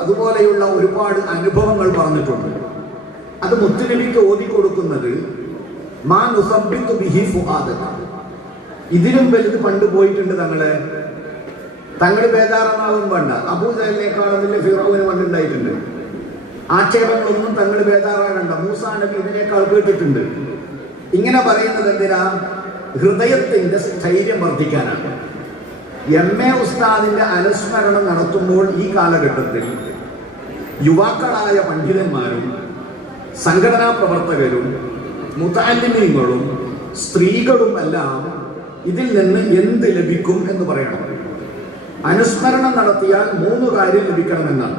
അതുപോലെയുള്ള ഒരുപാട് അനുഭവങ്ങൾ പറഞ്ഞിട്ടുണ്ട്. അത് മുത്തുനബിക്ക് ഓതി കൊടുക്കുന്നത് ഇതിലും വലുത് പണ്ട് പോയിട്ടുണ്ട്. തങ്ങൾ ബേജാറാവും വേണ്ട. അബൂജഹലിനേക്കാളും വലിയ ഫിറൗന് പണ്ടുണ്ടായിട്ടുണ്ട്. ആക്ഷേപങ്ങളൊന്നും തങ്ങൾ ബേജാറാകണ്ട. മൂസാ നബി ഇതിനേക്കാൾ കേട്ടിട്ടുണ്ട്. ഇങ്ങനെ പറയുന്നത് എന്തിനാ? ഹൃദയത്തിന്റെ സ്ഥൈര്യം വർദ്ധിക്കാനാണ്. എം.എ. ഉസ്താദിന്റെ അനുസ്മരണം നടത്തുമ്പോൾ ഈ കാലഘട്ടത്തിൽ യുവാക്കളായ പണ്ഡിതന്മാരും സംഘടനാ പ്രവർത്തകരും മുതഅല്ലിമീങ്ങളും സ്ത്രീകളും എല്ലാം ഇതിൽ നിന്ന് എന്ത് ലഭിക്കും എന്ന് പറയണം. അനുസ്മരണം നടത്തിയാൽ 3 കാര്യം ലഭിക്കണമെന്നാണ്.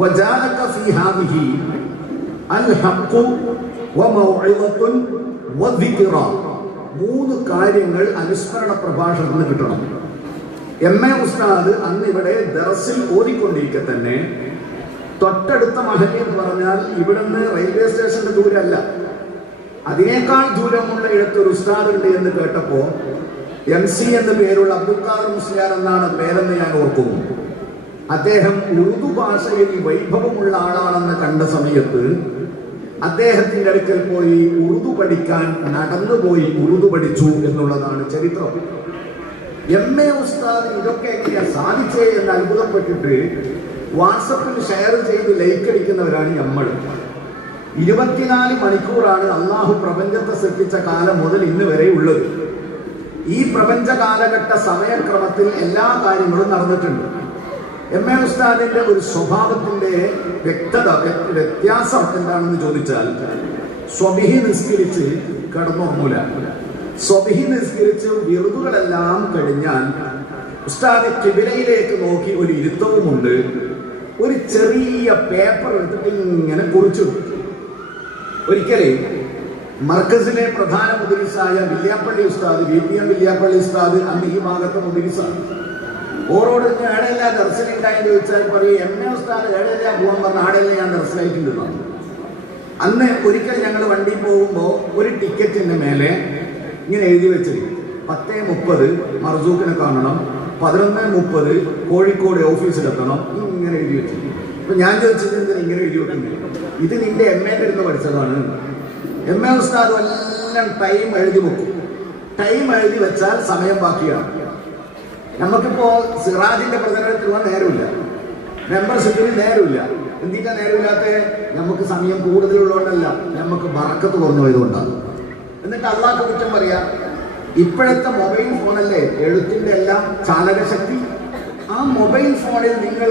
വജാഅക ഫീ ഹാദിഹി അൽ ഹഖ് വമൗഇദത്തുൻ വദിക്റ. 3 കാര്യങ്ങൾ അനുസ്മരണ പ്രഭാഷണത്തിന് കിട്ടണം. എം.എ. ഉസ്താദ് അന്ന് ഇവിടെ ദർസിൽ ഓതിക്കൊണ്ടിരിക്കെ തന്നെ തൊട്ടടുത്ത മഹല്ല് എന്ന് പറഞ്ഞാൽ ഇവിടുന്ന് റെയിൽവേ സ്റ്റേഷന്റെ ദൂരമല്ല, അതിനേക്കാൾ ദൂരമുള്ള ഇടത്തൊരു ഉസ്താദ് ഉണ്ട് എന്ന് കേട്ടപ്പോ MC എന്ന പേരുള്ള അബ്ദുൽ ഖാദർ മുസ്ലിയാർ എന്നാണ് പേരെന്ന് ഞാൻ ഓർക്കുന്നു. അദ്ദേഹം ഉറുദു ഭാഷയിൽ വൈഭവമുള്ള ആളാണെന്ന് കണ്ട സമയത്ത് അദ്ദേഹത്തിന്റെ അടുക്കൽ പോയി ഉറുദു പഠിക്കാൻ നടന്നുപോയി ഉറുദു പഠിച്ചു എന്നുള്ളതാണ് ചരിത്രം. എം.എ. ഉസ്താദ് ഇതൊക്കെ എങ്ങനെയാ സാധിച്ചേ എന്ന് അത്ഭുതപ്പെട്ടിട്ട് വാട്സപ്പിൽ ഷെയർ ചെയ്ത് ലൈക്ക് അടിക്കുന്നവരാണ് നമ്മൾ. 24 മണിക്കൂറാണ് അള്ളാഹു പ്രപഞ്ചത്തെ സൃഷ്ടിച്ച കാലം മുതൽ ഇന്ന് വരെ ഉള്ളത്. ഈ പ്രപഞ്ച കാലഘട്ട സമയക്രമത്തിൽ എല്ലാ കാര്യങ്ങളും നടന്നിട്ടുണ്ട്. എം.എ. ഉസ്താദിന്റെ ഒരു സ്വഭാവത്തിന്റെ വ്യത്യാസം എന്താണെന്ന് ചോദിച്ചാൽ, സ്വബിഹി നിസ്കരിച്ച് കിടന്നുറങ്ങൂല. സ്വബിഹി നിസ്കരിച്ച് വിറുതുകളെല്ലാം കഴിഞ്ഞാൽ ഉസ്താദ് കിബിലയിലേക്ക് നോക്കി ഒരു ഇരുത്തവുമുണ്ട്. ഒരു ചെറിയ പേപ്പർ എടുത്തിട്ട് ഇങ്ങനെ കുറിച്ചിടും. ഒരിക്കലേ മർക്കസിലെ പ്രധാന മുദരിസായ വില്യാപ്പള്ളി ഉസ്താദ്, VPM വില്യാപ്പള്ളി ഉസ്താദ്, അന്ന് ഈ ഭാഗത്തെ മുദരിസാണ്. ഓരോട് ഏടെയല്ല ദർശനമുണ്ടായെന്ന് ചോദിച്ചാൽ പറയും എം.എ. ഉസ്താദ് ഏടെയല്ല പോകാൻ പറഞ്ഞ ആടെയല്ല ഞാൻ ദർശനമായിട്ടുണ്ടെന്നാണ്. അന്ന് ഒരിക്കൽ ഞങ്ങൾ വണ്ടി പോകുമ്പോൾ ഒരു ടിക്കറ്റിന്റെ മേലെ ഇങ്ങനെ എഴുതി വെച്ചിരിക്കും 10:30 മർസൂഖിനെ കാണണം, 11:30 കോഴിക്കോട് ഓഫീസിലെത്തണം, ഇങ്ങനെ എഴുതി വെച്ചിരിക്കും. അപ്പൊ ഞാൻ ചോദിച്ചത് എന്തിനാ ഇങ്ങനെ എഴുതി വെക്കുന്നത്? ഇത് നിന്റെ എം.എ.ന്റെ അടുത്ത് പഠിച്ചതാണ്. എം.എ. ഉസ്താദ് എല്ലാം ടൈം എഴുതി വെക്കും. ടൈം എഴുതി വെച്ചാൽ സമയം ബാക്കിയാണ്. നമുക്കിപ്പോ സിറാജിന്റെ പ്രചരണത്തിൽ പോകാൻ നേരമില്ല, മെമ്പർഷിപ്പിന് നേരമില്ല. എന്തിനാ നേരമില്ലാത്ത? നമുക്ക് സമയം കൂടുതലുള്ളതുകൊണ്ടല്ല, നമുക്ക് ബറക്കത്ത് കുറഞ്ഞു പോയതുകൊണ്ടാണ്. എന്നിട്ട് അള്ളാഹ്ക്ക് കുറ്റം പറയാം. ഇപ്പോഴത്തെ മൊബൈൽ ഫോണല്ലേ എഴുത്തിന്റെ എല്ലാം ചാലകശക്തി. ആ മൊബൈൽ ഫോണിൽ നിങ്ങൾക്ക്